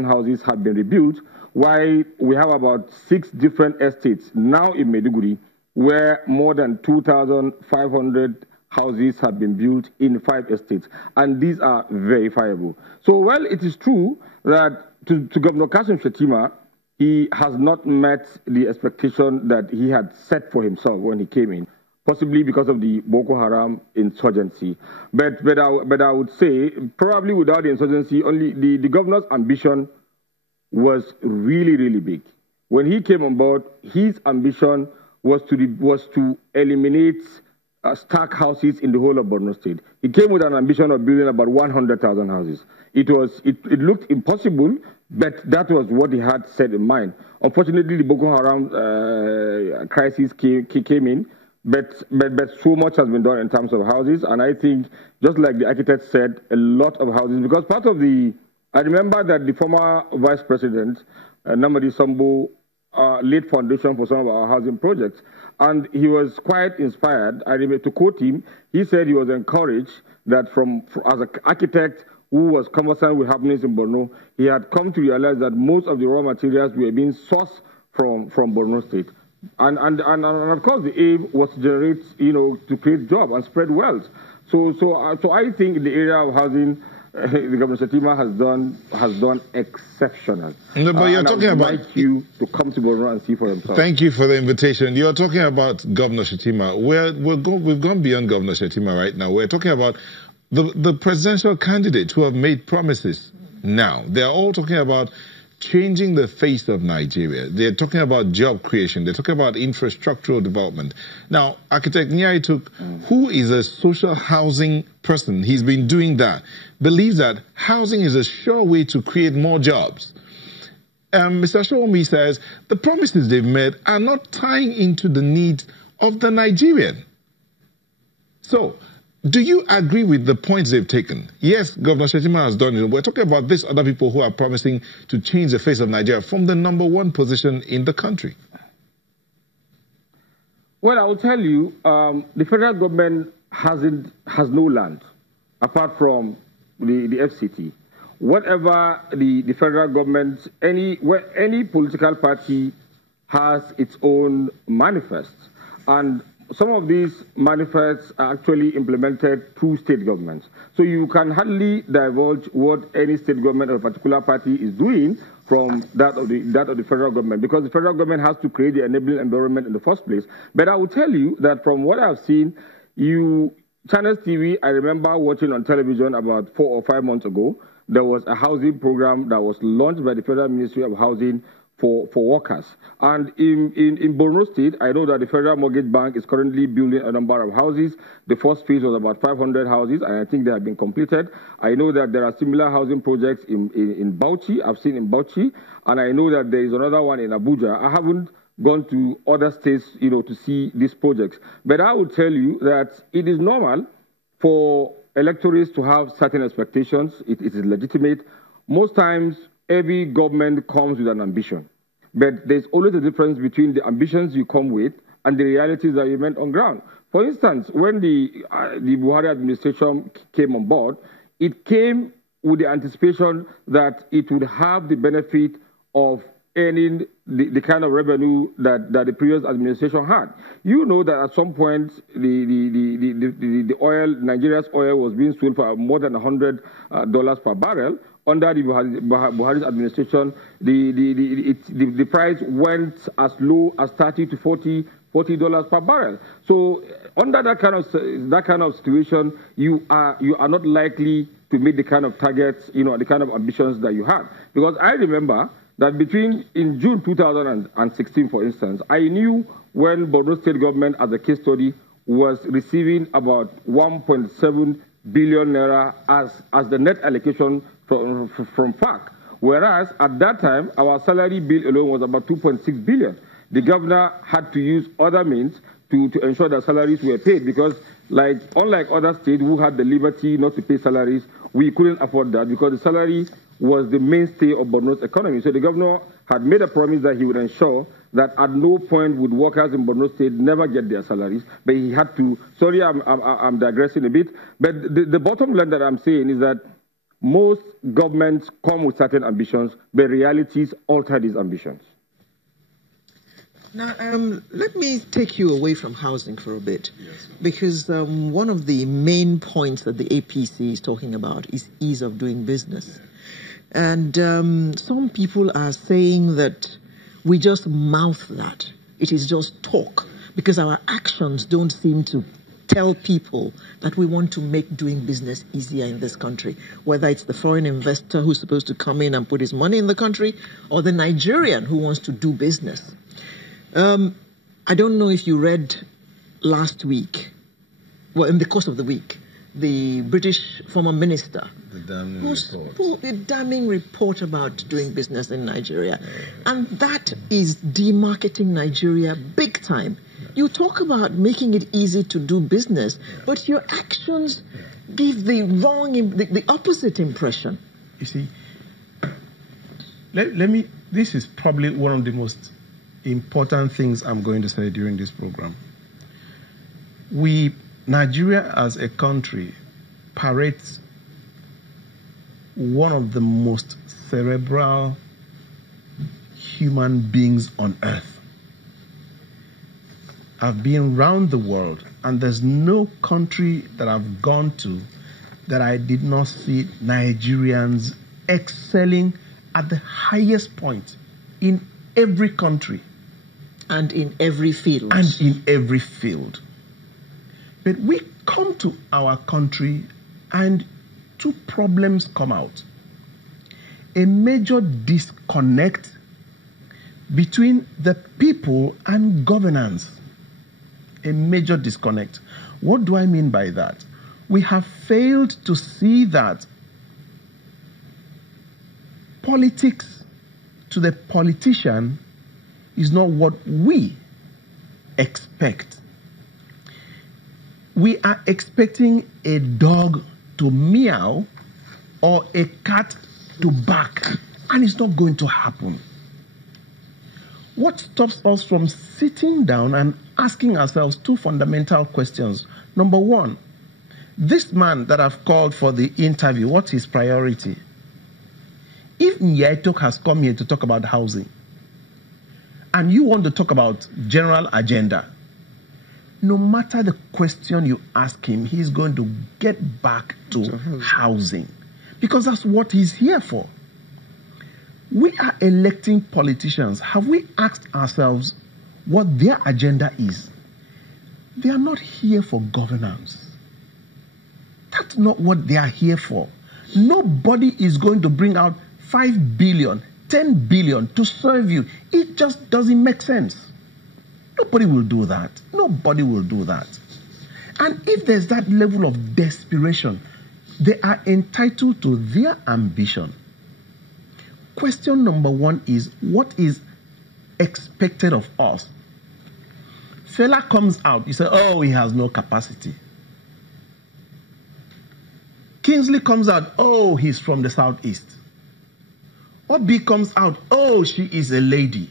houses have been rebuilt, while we have about 6 different estates now in Maiduguri, where more than 2,500 houses have been built in 5 estates, and these are verifiable. So, well, it is true that to Governor Kashim Shettima, he has not met the expectation that he had set for himself when he came in, possibly because of the Boko Haram insurgency. But I would say, probably without the insurgency, only the governor's ambition was really, really big. When he came on board, his ambition was to eliminate stack houses in the whole of Borno State. He came with an ambition of building about 100,000 houses. It looked impossible, but that was what he had set in mind. Unfortunately, the Boko Haram crisis came in, but so much has been done in terms of houses, and I think, just like the architect said, a lot of houses, because part of I remember that the former vice president, Namadi Sambo, laid foundation for some of our housing projects, and he was quite inspired. I remember, to quote him, he said he was encouraged that as an architect who was conversant with happenings in Borno, he had come to realize that most of the raw materials were being sourced from Borno State. And of course, the aim was to generate, to create jobs and spread wealth. So I think in the area of housing, the Governor Shettima has done exceptional. No, but you're talking about you to come to Borno and see for yourself. Thank you for the invitation. You're talking about Governor Shettima. We've gone beyond Governor Shettima right now. We're talking about the presidential candidates who have made promises now. They're all talking about changing the face of Nigeria. They're talking about job creation. They're talking about infrastructural development. Now, Architect Etok, who is a social housing person, he's been doing that, believes that housing is a sure way to create more jobs. Mr. Sowunmi says the promises they've made are not tying into the needs of the Nigerian. So, do you agree with the points they've taken? Yes, Governor Shettima has done it. We're talking about these other people who are promising to change the face of Nigeria from the #1 position in the country. Well, I will tell you, the federal government has no land, apart from the FCT. Whatever the federal government, any political party has its own manifest. And some of these manifests are actually implemented through state governments. So you can hardly divulge what any state government or a particular party is doing from that of the federal government, because the federal government has to create the enabling environment in the first place. But I will tell you that from what I've seen, Channels TV, I remember watching on television about 4 or 5 months ago, there was a housing program that was launched by the Federal Ministry of Housing for workers. And in Borno State, I know that the Federal Mortgage Bank is currently building a number of houses. The first phase was about 500 houses, and I think they have been completed. I know that there are similar housing projects in Bauchi. I've seen in Bauchi, and I know that there is another one in Abuja. I haven't gone to other states, to see these projects. But I would tell you that it is normal for electorates to have certain expectations. It is legitimate. Most times, every government comes with an ambition. But there's always a difference between the ambitions you come with and the realities that you meant on ground. For instance, when the Buhari administration came on board, it came with the anticipation that it would have the benefit of earning the kind of revenue that the previous administration had. You know that at some point, the oil, Nigeria's oil, was being sold for more than $100 per barrel. Under the Buhari's administration, the price went as low as $30 to $40 per barrel. So under that kind of situation, you are not likely to meet the kind of targets, the kind of ambitions that you had. Because I remember that in June 2016, for instance, I knew when Borno State government, as a case study, was receiving about 1.7 billion naira as the net allocation from FAC. Whereas at that time, our salary bill alone was about 2.6 billion. The governor had to use other means to ensure that salaries were paid, because unlike other states who had the liberty not to pay salaries, we couldn't afford that because the salary was the mainstay of Borno's economy. So the governor had made a promise that he would ensure that at no point would workers in Borno State never get their salaries, but he had to. Sorry, I'm digressing a bit, but the bottom line that I'm saying is that most governments come with certain ambitions, but realities alter these ambitions. Now, let me take you away from housing for a bit, because one of the main points that the APC is talking about is ease of doing business. And some people are saying that we just mouth that. It is just talk, because our actions don't seem to tell people that we want to make doing business easier in this country, whether it's the foreign investor who's supposed to come in and put his money in the country, or the Nigerian who wants to do business. I don't know if you read last week, well, in the course of the week, the British former minister wrote a damning report about doing business in Nigeria. And that is demarketing Nigeria big time. You talk about making it easy to do business, but your actions give the wrong, the opposite impression. You see, this is probably one of the most important things I'm going to say during this program. Nigeria as a country parades one of the most cerebral human beings on earth. I've been around the world, and there's no country that I've gone to that I did not see Nigerians excelling at the highest point in every country. And in every field. And in every field. But we come to our country and two problems come out. A major disconnect between the people and governance. A major disconnect. What do I mean by that? We have failed to see that politics to the politician is not what we expect. We are expecting a dog to meow or a cat to bark, and it's not going to happen. What stops us from sitting down and asking ourselves two fundamental questions? Number one, this man that I've called for the interview, what's his priority? If Etok has come here to talk about housing, and you want to talk about general agenda, no matter the question you ask him, he's going to get back to housing, because that's what he's here for. We are electing politicians. Have we asked ourselves what their agenda is? They are not here for governance. That's not what they are here for. Nobody is going to bring out 5 billion, 10 billion to serve you. It just doesn't make sense. Nobody will do that. Nobody will do that. And if there's that level of desperation, they are entitled to their ambition. Question number one is, what is expected of us? Fella comes out, you say, oh, he has no capacity. Kingsley comes out, oh, he's from the southeast. Obi comes out, oh, she is a lady.